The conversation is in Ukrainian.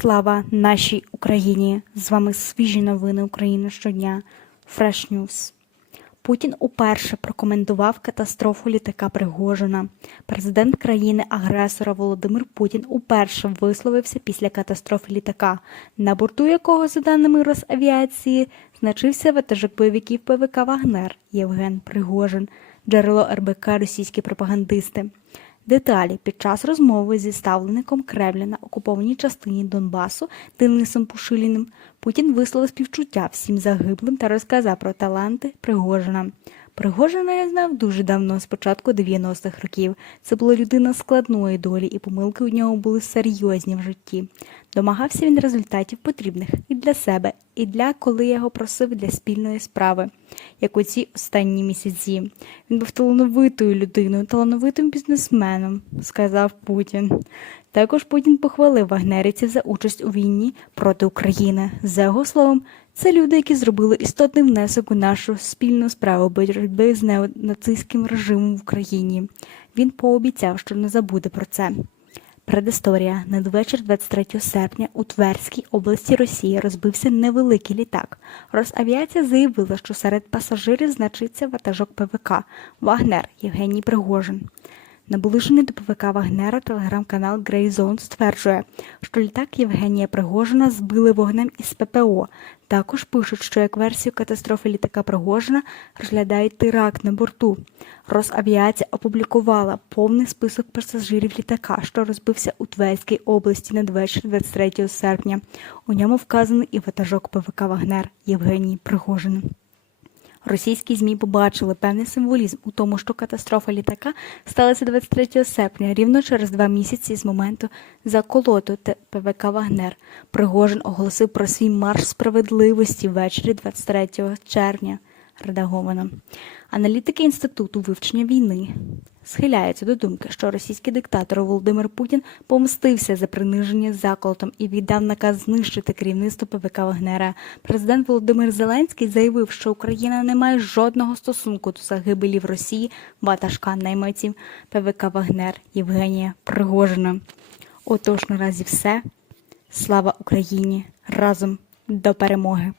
Слава нашій Україні! З вами свіжі новини України щодня. Fresh News. Путін уперше прокоментував катастрофу літака Пригожина. Президент країни-агресора Володимир Путін уперше висловився після катастрофи літака, на борту якого, за даними Росавіації, значився ватажок бойовиків ПВК Вагнер Євген Пригожин, джерело РБК російські пропагандисти. Деталі під час розмови зі ставленником Кремля на окупованій частині Донбасу Денисом Пушиліним Путін висловив співчуття всім загиблим та розказав про таланти Пригожина. Пригожина я знав дуже давно, з початку 90-х років. Це була людина складної долі, і помилки у нього були серйозні в житті. Домагався він результатів потрібних і для себе, і для коли я його просив для спільної справи, як у ці останні місяці. Він був талановитою людиною, талановитим бізнесменом, сказав Путін. Також Путін похвалив вагнерівців за участь у війні проти України. За його словом, це люди, які зробили істотний внесок у нашу спільну справу боротьби з неонацистським режимом в Україні. Він пообіцяв, що не забуде про це. Предісторія. Надвечір 23 серпня у Тверській області Росії розбився невеликий літак. Росавіація заявила, що серед пасажирів значиться ватажок ПВК Вагнер Євгеній Пригожин. Наближений до ПВК Вагнера телеграм-канал Grey Zone стверджує, що літак Євгенія Пригожина збили вогнем із ППО. Також пишуть, що як версію катастрофи літака Пригожина розглядають теракт на борту. Росавіація опублікувала повний список пасажирів літака, що розбився у Тверській області надвечір 23 серпня. У ньому вказаний і ватажок ПВК Вагнер Євгеній Пригожин. Російські ЗМІ побачили певний символізм у тому, що катастрофа літака сталася 23 серпня, рівно через два місяці з моменту заколоту ПВК Вагнер. Пригожин оголосив про свій марш справедливості ввечері 23 червня. Редаговано. Аналітики Інституту вивчення війни схиляються до думки, що російський диктатор Володимир Путін помстився за приниження заколотом і віддав наказ знищити керівництво ПВК Вагнера. Президент Володимир Зеленський заявив, що Україна не має жодного стосунку до загибелі в Росії ватажка найманців ПВК Вагнер Євгенія Пригожина. Отож, наразі все. Слава Україні! Разом до перемоги!